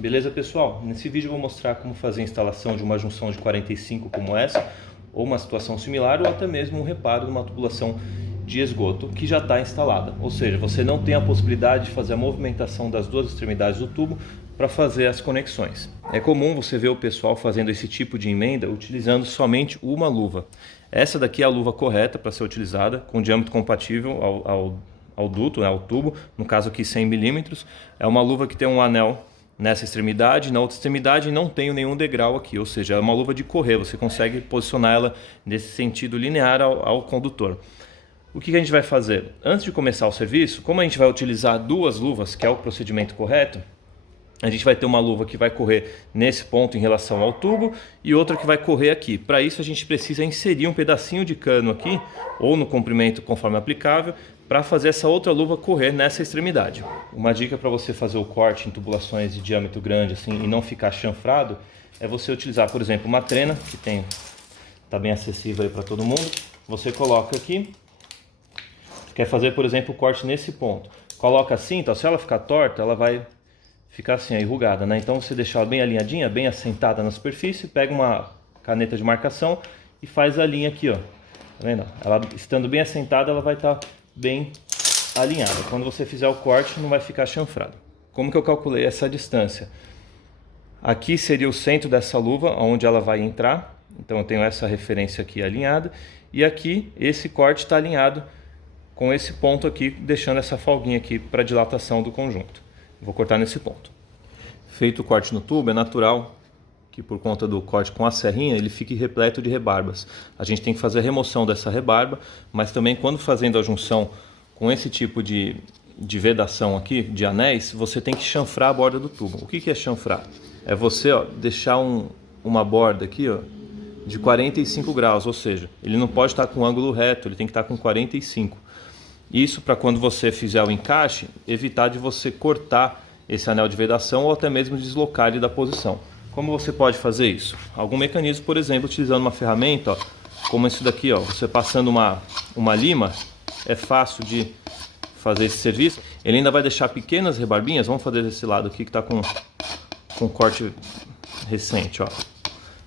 Beleza, pessoal? Nesse vídeo eu vou mostrar como fazer a instalação de uma junção de 45 como essa, ou uma situação similar, ou até mesmo um reparo de uma tubulação de esgoto que já está instalada. Ou seja, você não tem a possibilidade de fazer a movimentação das duas extremidades do tubo para fazer as conexões. É comum você ver o pessoal fazendo esse tipo de emenda utilizando somente uma luva. Essa daqui é a luva correta para ser utilizada, com diâmetro compatível ao duto, ao tubo, no caso aqui 100 milímetros. É uma luva que tem um anel nessa extremidade, na outra extremidade não tem nenhum degrau aqui, ou seja, é uma luva de correr, você consegue posicionar ela nesse sentido linear ao condutor. O que a gente vai fazer? Antes de começar o serviço, como a gente vai utilizar duas luvas, que é o procedimento correto, a gente vai ter uma luva que vai correr nesse ponto em relação ao tubo e outra que vai correr aqui. Para isso a gente precisa inserir um pedacinho de cano aqui, ou no comprimento conforme aplicável, para fazer essa outra luva correr nessa extremidade. Uma dica para você fazer o corte em tubulações de diâmetro grande assim e não ficar chanfrado é você utilizar, por exemplo, uma trena, que está bem acessível aí para todo mundo. Você coloca aqui, quer fazer, por exemplo, o corte nesse ponto. Coloca assim, então, se ela ficar torta, ela vai ficar assim, enrugada, né? Então você deixa ela bem alinhadinha, bem assentada na superfície, pega uma caneta de marcação e faz a linha aqui, ó. Tá vendo? Ela estando bem assentada, ela vai estar bem alinhada. Quando você fizer o corte, não vai ficar chanfrado. Como que eu calculei essa distância? Aqui seria o centro dessa luva, onde ela vai entrar. Então eu tenho essa referência aqui alinhada. E aqui, esse corte está alinhado com esse ponto aqui, deixando essa folguinha aqui para dilatação do conjunto. Vou cortar nesse ponto. Feito o corte no tubo, é natural que por conta do corte com a serrinha ele fique repleto de rebarbas. A gente tem que fazer a remoção dessa rebarba, mas também quando fazendo a junção com esse tipo de vedação aqui, de anéis, você tem que chanfrar a borda do tubo. O que é chanfrar? É você deixar uma borda aqui de 45 graus, ou seja, ele não pode estar com ângulo reto, ele tem que estar com 45. Isso para quando você fizer o encaixe, evitar de você cortar esse anel de vedação ou até mesmo deslocar ele da posição. Como você pode fazer isso? Algum mecanismo, por exemplo, utilizando uma ferramenta, como esse daqui, você passando uma lima, é fácil de fazer esse serviço. Ele ainda vai deixar pequenas rebarbinhas, vamos fazer desse lado aqui que está com corte recente.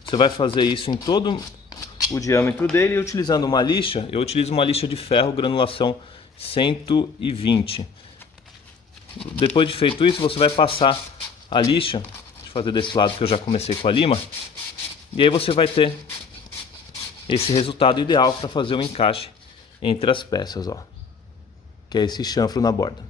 Você vai fazer isso em todo o diâmetro dele e utilizando uma lixa, eu utilizo uma lixa de ferro granulação 120. Depois de feito isso, você vai passar a lixa, deixa eu fazer desse lado que eu já comecei com a lima, e aí você vai ter esse resultado ideal para fazer o encaixe entre as peças, que é esse chanfro na borda.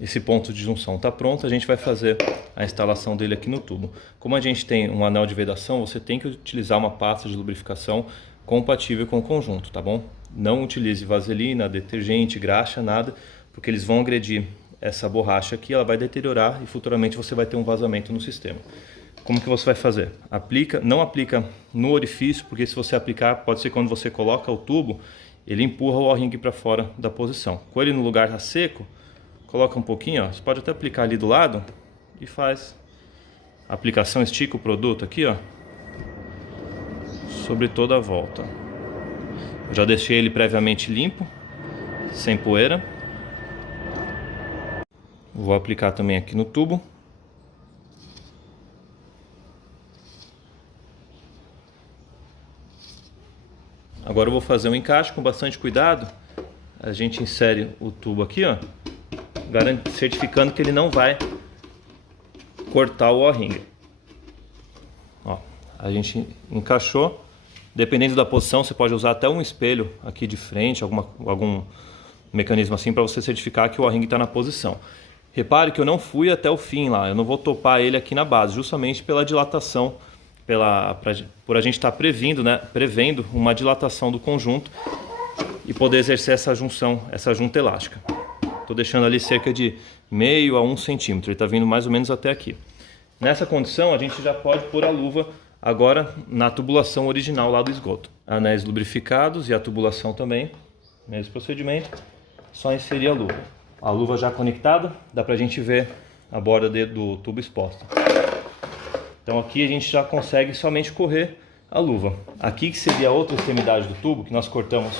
Esse ponto de junção está pronto, a gente vai fazer a instalação dele aqui no tubo. Como a gente tem um anel de vedação, você tem que utilizar uma pasta de lubrificação compatível com o conjunto, tá bom? Não utilize vaselina, detergente, graxa, nada, porque eles vão agredir essa borracha aqui, ela vai deteriorar e futuramente você vai ter um vazamento no sistema. Como que você vai fazer? Não aplica no orifício, porque se você aplicar, pode ser quando você coloca o tubo, ele empurra o O-ring para fora da posição. Com ele no lugar seco, coloca um pouquinho, você pode até aplicar ali do lado e faz a aplicação, estica o produto aqui, sobre toda a volta. Eu já deixei ele previamente limpo, sem poeira. Vou aplicar também aqui no tubo. Agora eu vou fazer um encaixe com bastante cuidado. A gente insere o tubo aqui, certificando que ele não vai cortar o O-ring. A gente encaixou. Dependendo da posição, você pode usar até um espelho aqui de frente, algum mecanismo assim para você certificar que o O-ring está na posição. Repare que eu não fui até o fim lá, eu não vou topar ele aqui na base, justamente pela dilatação, por a gente estar prevendo uma dilatação do conjunto e poder exercer essa junta elástica. Estou deixando ali cerca de meio a 1 centímetro, ele está vindo mais ou menos até aqui. Nessa condição a gente já pode pôr a luva agora na tubulação original lá do esgoto. Anéis lubrificados e a tubulação também, mesmo procedimento, só inserir a luva. A luva já conectada, dá pra gente ver a borda do tubo exposta. Então aqui a gente já consegue somente correr a luva. Aqui que seria a outra extremidade do tubo, que nós cortamos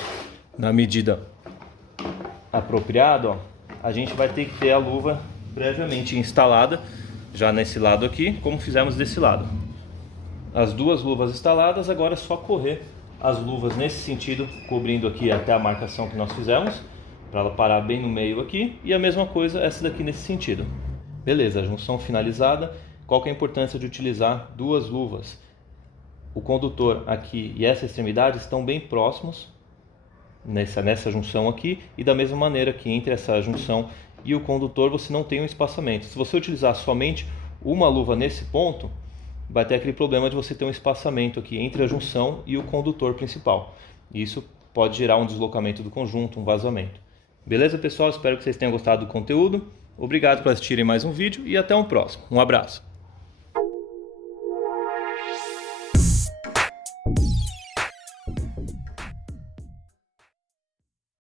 na medida apropriada, a gente vai ter que ter a luva previamente instalada já nesse lado aqui, como fizemos desse lado. As duas luvas instaladas, agora é só correr as luvas nesse sentido, cobrindo aqui até a marcação que nós fizemos, para ela parar bem no meio aqui, e a mesma coisa essa daqui nesse sentido. Beleza, a junção finalizada. Qual que é a importância de utilizar duas luvas? O condutor aqui e essa extremidade estão bem próximos nessa junção aqui, e da mesma maneira que entre essa junção e o condutor você não tem um espaçamento. Se você utilizar somente uma luva nesse ponto, vai ter aquele problema de você ter um espaçamento aqui entre a junção e o condutor principal. Isso pode gerar um deslocamento do conjunto, um vazamento. Beleza, pessoal? Espero que vocês tenham gostado do conteúdo. Obrigado por assistirem mais um vídeo e até um próximo. Um abraço!